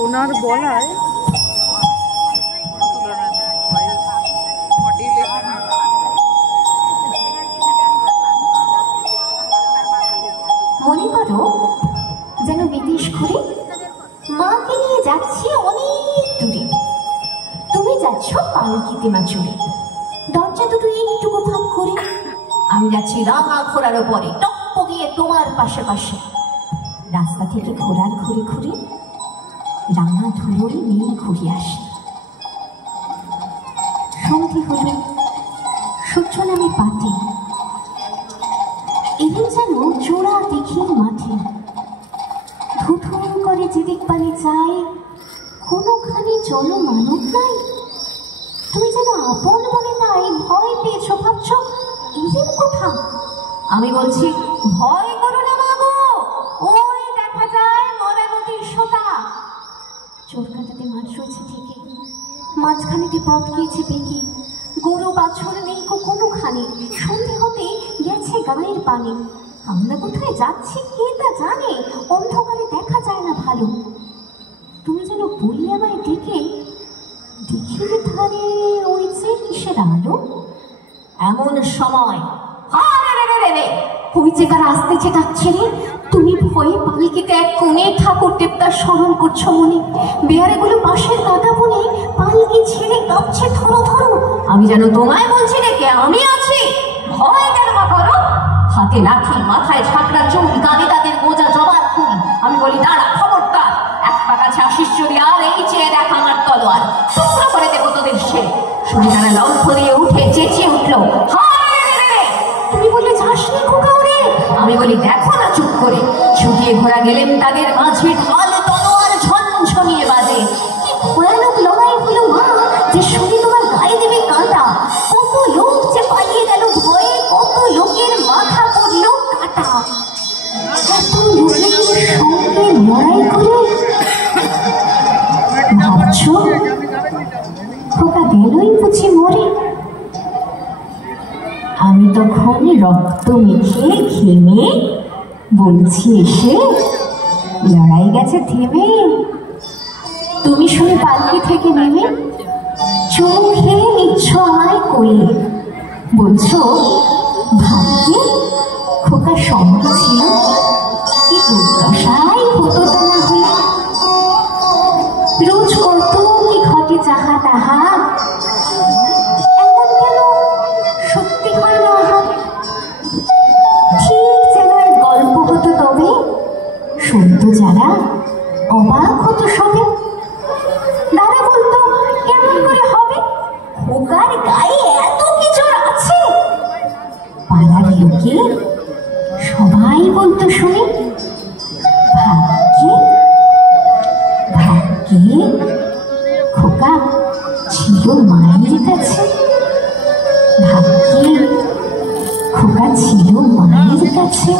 ওনার বলায় মনে করো যেন বিদেশ ঘুরে মাকে নিয়ে যাচ্ছি অনেক দূরে, তুমি যাচ্ছ পালকিতে মা চড়ে, দরজা দুটো একটুকু ফাঁক করে আমি যাচ্ছি রাঙা ঘোড়ার ওপরে টপকিয়ে তোমার পাশে পাশে। রাস্তা থেকে ঘোড়ার ঘুরে ঘুরে রাঙা ধুলোয় নীল ঘুরে আসে। সন্ধে হলো, সূর্য নামে পাতে, এদিন যেন চোরা দেখির মাঠে ধুধুর করে যেদিক পানে চাই, কোনোখানে জনমানব নাই। তুমি যেন আপন মনে নাই ভয় পেয়েছ, ভাবছ এলেন কোথা। আমি বলছি ভয় করো না মাগো, ওই দেখা যায় মরামতির সোতা। চোর কাটাতে মাঠ রয়েছে ঠিকই, মাঝখানেতে পথ গিয়েছে বেঁকে, গরু বাছর নেই কোনোখানে, সন্ধে হতে গেছে গায়ের পানি। আমরা কোথায় যাচ্ছি কে তা জানে, অন্ধকারে দেখা যায় না ভালো। তুমি যেন বললে আমায় ডেকে, দেখিলে ধারে ওই যে কিসের আলো। এমন সময় ওই যে কার আসতেছে ডাকছে রে, তুমি ভয়ে পালকিতে এক কোণে ঠাকুর দেবতার স্মরণ করছো মনে। বেয়ারেগুলো পাশের কাটা বনে পালকি ছেড়ে কাঁপছে ধরো ধরো। আমি যেন তোমায় বলছি রেখে আমি আছি, ভয় কেন বা করো। হাতে লাঠি, মাথায় ছাকড়া চুল, কানে তাদের গোজা জবার ফুল। আমি বলি দাঁড়া খবরদার, এক পা কাছে আসিস যদি আর এই চেয়ে দেখ আমার তলোয়ার, টুকরো করে দেবো তোদের সে। শুনে তারা লক্ষ্য দিয়ে উঠে চেঁচিয়ে উঠলো, তুমি বলে যাস নি খোকা রে। আমি বলি দেখো না চুপ করে। ছুটিয়ে ঘোড়া গেলেন তাদের মাঝে, ঢাল তলোয়ার ঝনঝনিয়ে বাজে। কি ভয়ানক লড়াই হলো মা, যে শুনে তোমার গায়ে দেবে কাঁটা। কত লোক যে পালিয়ে গেল ভয়ে, কত লোকের মাথা পড়লো কাটা। এত লোকের সঙ্গে লড়াই করে ভাবছ খোকা গেলই বুঝি মরে। আমি তখন রক্ত মেখে ঘেমে বলছি এসে, লড়াই গেছে থেমে। তুমি শুনে পালকি থেকে নেমে চুমু খেয়ে নিচ্ছ আমায় কোলে, বলছো ভাগ্যে খোকার সঙ্গে ছিল, কি দুর্দশাই হতো তা না হলে। রোজ কত কি ঘটে যাহা তাহা, এমন কেন সত্যি হয় না আহা। ঠিক যেন এক গল্প হতো তবে, শুনতো যারা অবাক হতো সবে। দাদা বলতো কেমন করে হবে, খোকার গায়ে এত কিছু আছে। পাড়ার লোকে সবাই বলতো শুনে, ভাগ্যে ভাগ্যে খোকা ছিল মায়ের কাছে, ভাগ্যে খোকা ছিল মায়ের কাছে।